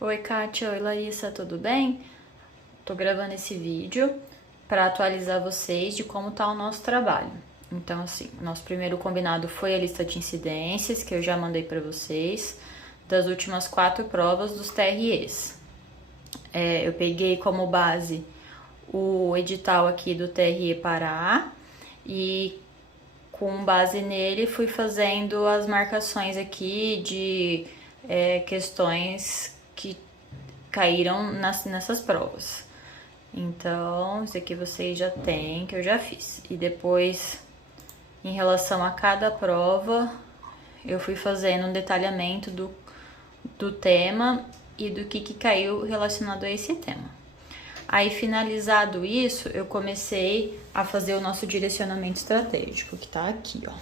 Oi, Kátia, oi, Larissa, tudo bem? Tô gravando esse vídeo para atualizar vocês de como tá o nosso trabalho. Então, assim, o nosso primeiro combinado foi a lista de incidências, que eu já mandei para vocês, das últimas 4 provas dos TREs. Eu peguei como base o edital aqui do TRE Pará e com base nele fui fazendo as marcações aqui de questões que caíram nessas provas. Então, isso aqui vocês já têm, que eu já fiz. E depois, em relação a cada prova, eu fui fazendo um detalhamento do tema e do que caiu relacionado a esse tema. Aí, finalizado isso, eu comecei a fazer o nosso direcionamento estratégico, que tá aqui, ó.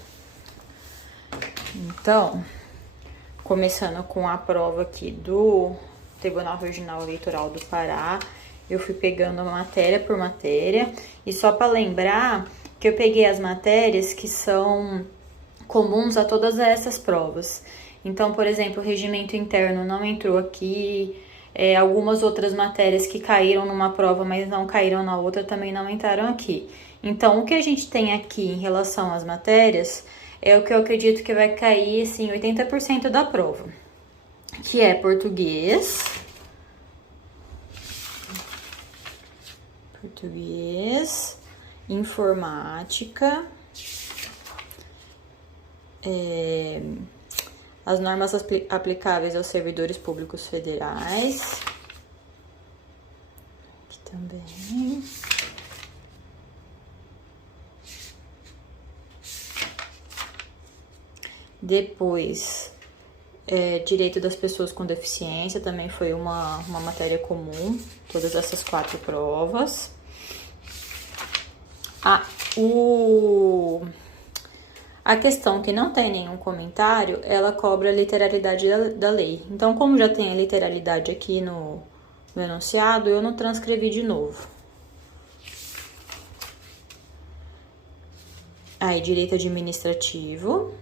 Então, começando com a prova aqui do Tribunal Regional Eleitoral do Pará, eu fui pegando matéria por matéria, e só para lembrar que eu peguei as matérias que são comuns a todas essas provas. Então, por exemplo, o regimento interno não entrou aqui, algumas outras matérias que caíram numa prova, mas não caíram na outra, também não entraram aqui. Então, o que a gente tem aqui em relação às matérias é o que eu acredito que vai cair, assim, 80% da prova, que é português, informática, as normas aplicáveis aos servidores públicos federais, aqui também. Depois, direito das pessoas com deficiência, também foi uma matéria comum, todas essas 4 provas. A questão que não tem nenhum comentário, ela cobra a literalidade da lei. Então, como já tem a literalidade aqui no enunciado, eu não transcrevi de novo. Aí, direito administrativo.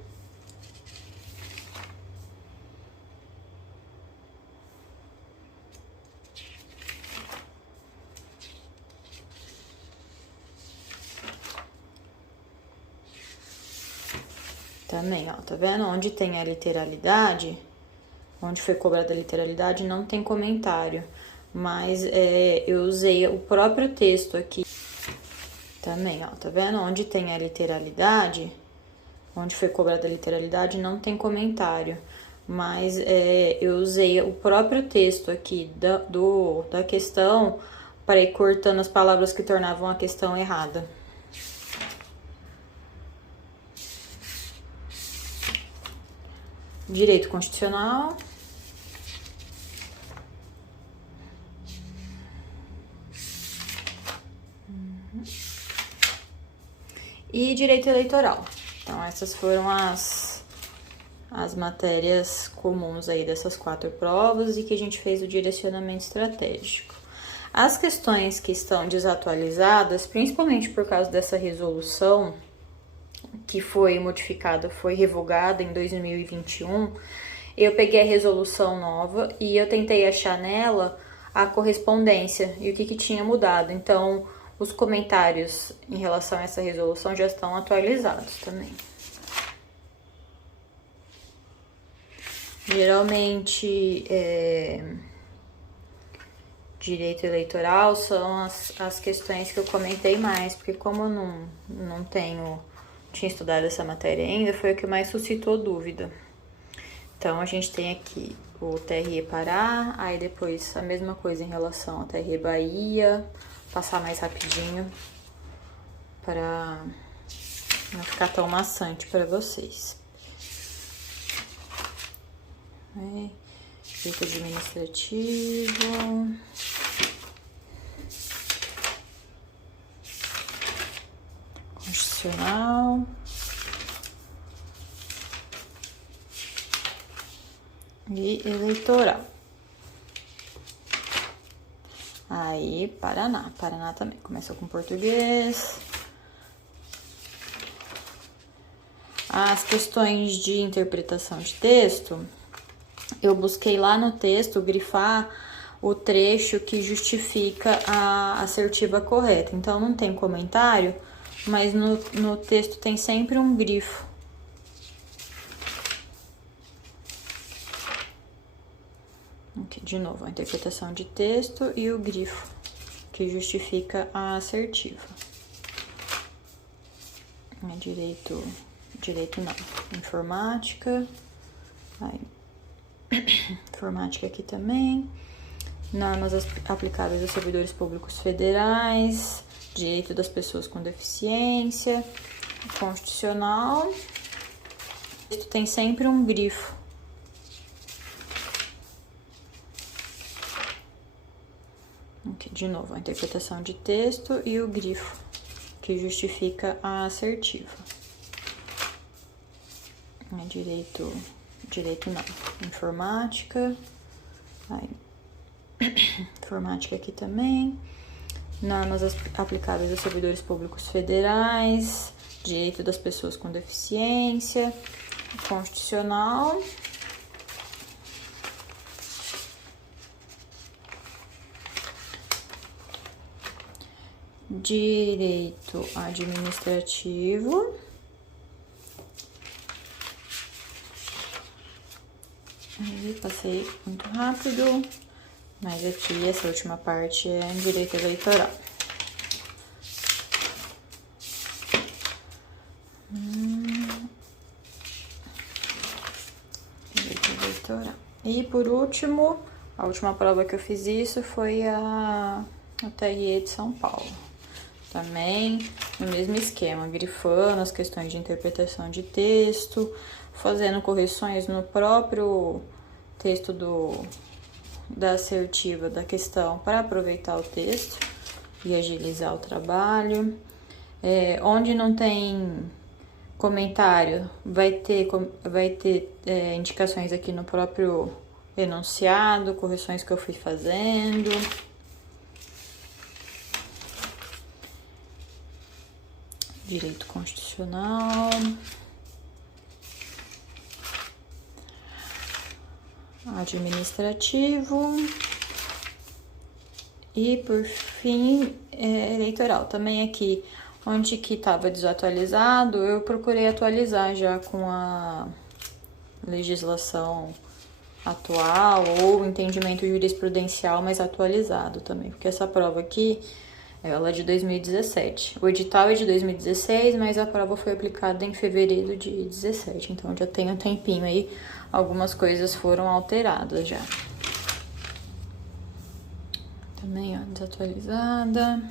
Também, ó, tá vendo? Onde tem a literalidade, onde foi cobrada a literalidade, não tem comentário. Mas eu usei o próprio texto aqui. Também, ó, tá vendo? Onde tem a literalidade, onde foi cobrada a literalidade, não tem comentário. Mas eu usei o próprio texto aqui da questão para ir cortando as palavras que tornavam a questão errada. Direito constitucional. E direito eleitoral. Então, essas foram as matérias comuns aí dessas 4 provas e que a gente fez o direcionamento estratégico. As questões que estão desatualizadas, principalmente por causa dessa resolução que foi modificada, foi revogada em 2021, eu peguei a resolução nova e eu tentei achar nela a correspondência e o que tinha mudado. Então, os comentários em relação a essa resolução já estão atualizados também. Geralmente, direito eleitoral são as questões que eu comentei mais, porque como eu não tinha estudado essa matéria ainda, foi o que mais suscitou dúvida. Então, a gente tem aqui o TRE Pará, aí depois a mesma coisa em relação ao TRE Bahia, passar mais rapidinho para não ficar tão maçante para vocês. Direito administrativo. Constitucional. E eleitoral. Aí, Paraná. Paraná também. Começa com português. As questões de interpretação de texto, eu busquei lá no texto grifar o trecho que justifica a assertiva correta. Então, não tem comentário, mas no texto tem sempre um grifo. Aqui, de novo, a interpretação de texto e o grifo que justifica a assertiva. Direito não, informática, aí, informática aqui também, normas aplicáveis aos servidores públicos federais, direito das pessoas com deficiência, constitucional, tem sempre um grifo. Aqui, de novo, a interpretação de texto e o grifo que justifica a assertiva. Direito não, informática, aí, informática aqui também, normas aplicáveis aos servidores públicos federais, direito das pessoas com deficiência, constitucional, direito administrativo, aí passei muito rápido, mas aqui essa última parte é direito eleitoral. Direito eleitoral. E por último, a última prova que eu fiz isso foi a TRE de São Paulo. Também no mesmo esquema, grifando as questões de interpretação de texto, fazendo correções no próprio texto da assertiva da questão para aproveitar o texto e agilizar o trabalho. Onde não tem comentário, vai ter indicações aqui no próprio enunciado, correções que eu fui fazendo. Direito constitucional, administrativo e, por fim, eleitoral. Também aqui, onde que estava desatualizado, eu procurei atualizar já com a legislação atual ou entendimento jurisprudencial mais atualizado também, porque essa prova aqui ela é de 2017. O edital é de 2016, mas a prova foi aplicada em fevereiro de 2017. Então, já tem um tempinho aí. Algumas coisas foram alteradas já. Também, ó, desatualizada.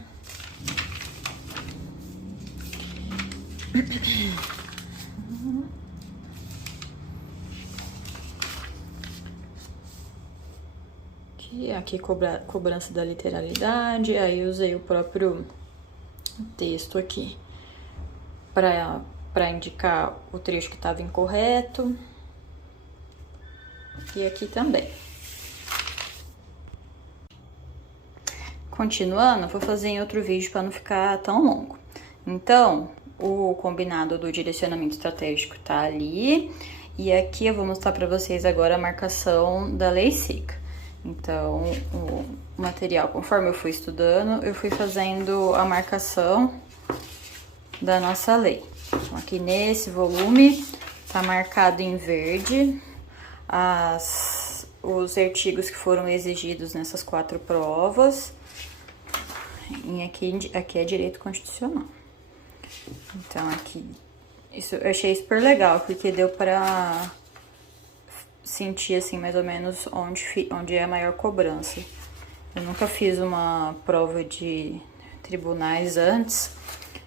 Aqui cobrança da literalidade, aí usei o próprio texto aqui para indicar o trecho que estava incorreto. E aqui também. Continuando, vou fazer em outro vídeo para não ficar tão longo. Então, o combinado do direcionamento estratégico tá ali. E aqui eu vou mostrar para vocês agora a marcação da lei seca. Então, o material, conforme eu fui estudando, eu fui fazendo a marcação da nossa lei. Então, aqui nesse volume tá marcado em verde os artigos que foram exigidos nessas 4 provas. E aqui é direito constitucional. Então, aqui, isso eu achei super legal, porque deu pra sentir, assim, mais ou menos onde é a maior cobrança. Eu nunca fiz uma prova de tribunais antes,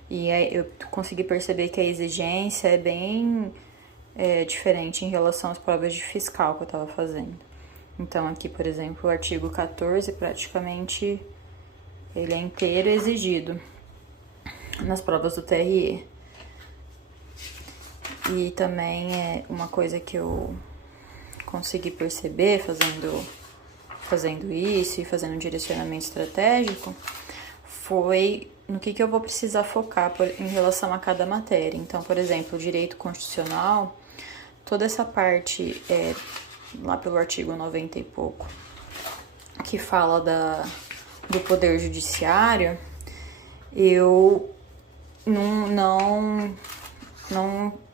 e aí eu consegui perceber que a exigência é bem diferente em relação às provas de fiscal que eu tava fazendo. Então, aqui, por exemplo, o artigo 14, praticamente, ele é inteiro exigido nas provas do TRE. E também é uma coisa que eu consegui perceber fazendo isso e fazendo um direcionamento estratégico, foi no que eu vou precisar focar em relação a cada matéria. Então, por exemplo, o direito constitucional, toda essa parte lá pelo artigo 90 e pouco, que fala do Poder Judiciário, eu não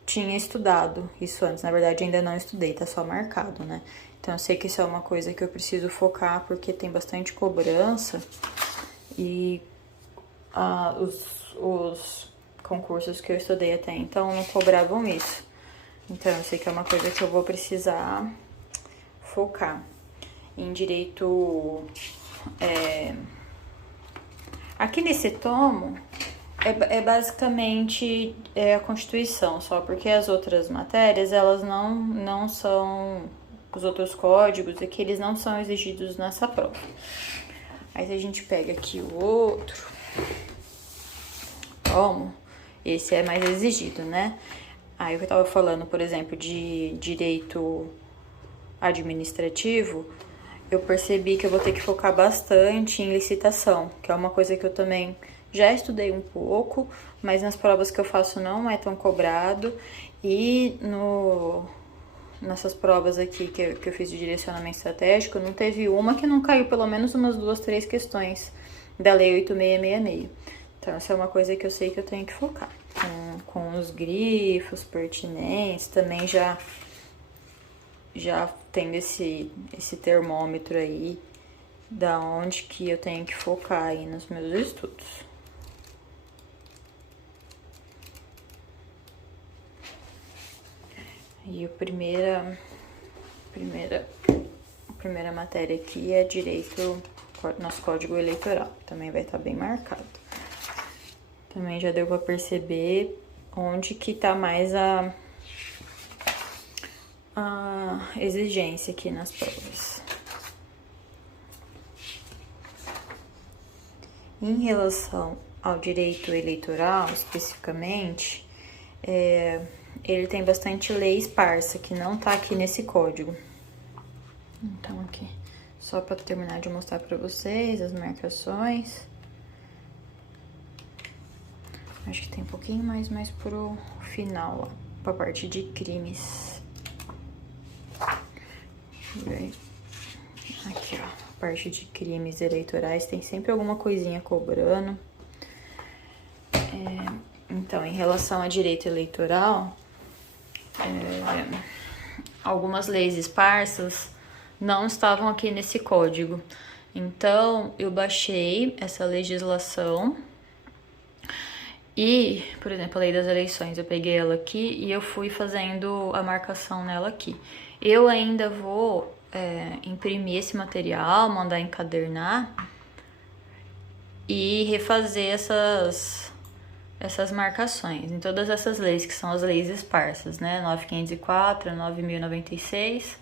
tinha estudado isso antes. Na verdade, ainda não estudei, tá só marcado, né? Então, eu sei que isso é uma coisa que eu preciso focar, porque tem bastante cobrança e os concursos que eu estudei até então não cobravam isso. Então, eu sei que é uma coisa que eu vou precisar focar. Em direito... Aqui nesse tomo, é basicamente a Constituição, só porque as outras matérias, elas não são... Os outros códigos aqui, eles não são exigidos nessa prova. Aí, se a gente pega aqui o outro tomo, esse é mais exigido, né? Aí, o que eu tava falando, por exemplo, de direito administrativo, eu percebi que eu vou ter que focar bastante em licitação, que é uma coisa que eu também já estudei um pouco, mas nas provas que eu faço não é tão cobrado. E nessas provas aqui que eu fiz de direcionamento estratégico, não teve uma que não caiu pelo menos umas 2, 3 questões da Lei 8666. Então, essa é uma coisa que eu sei que eu tenho que focar. Com os grifos pertinentes, também já tendo esse termômetro aí, da onde que eu tenho que focar aí nos meus estudos. E a primeira matéria aqui é direito, nosso código eleitoral, também vai estar bem marcado. Também já deu para perceber onde que tá mais a exigência aqui nas provas. Em relação ao direito eleitoral, especificamente, ele tem bastante lei esparsa, que não tá aqui nesse código. Então, aqui, só para terminar de mostrar para vocês as marcações. Acho que tem um pouquinho mais pro final, ó, pra parte de crimes. Aqui, ó, parte de crimes eleitorais, tem sempre alguma coisinha cobrando. Então, em relação a direito eleitoral, algumas leis esparsas não estavam aqui nesse código. Então, eu baixei essa legislação e, por exemplo, a lei das eleições, eu peguei ela aqui e eu fui fazendo a marcação nela aqui. Eu ainda vou imprimir esse material, mandar encadernar e refazer essas marcações em todas essas leis, que são as leis esparsas, né? 9.504, 9.096,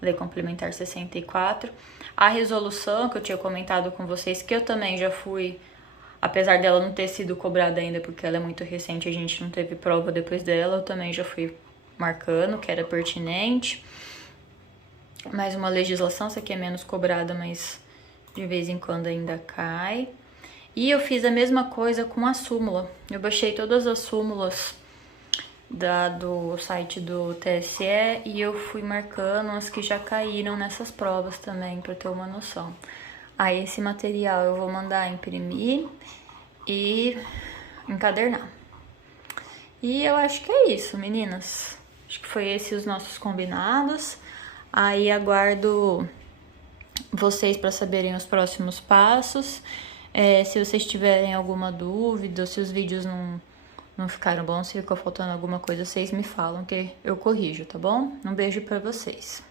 Lei Complementar 64. A resolução que eu tinha comentado com vocês, que eu também já fui, apesar dela não ter sido cobrada ainda, porque ela é muito recente, a gente não teve prova depois dela, eu também já fui marcando que era pertinente. Mais uma legislação, essa aqui é menos cobrada, mas de vez em quando ainda cai. E eu fiz a mesma coisa com a súmula. Eu baixei todas as súmulas do site do TSE e eu fui marcando as que já caíram nessas provas também, para ter uma noção. Aí esse material eu vou mandar imprimir e encadernar. E eu acho que é isso, meninas. Acho que foi esses os nossos combinados. Aí aguardo vocês para saberem os próximos passos. Se vocês tiverem alguma dúvida, ou se os vídeos não ficaram bons, se ficou faltando alguma coisa, vocês me falam que eu corrijo, tá bom? Um beijo para vocês.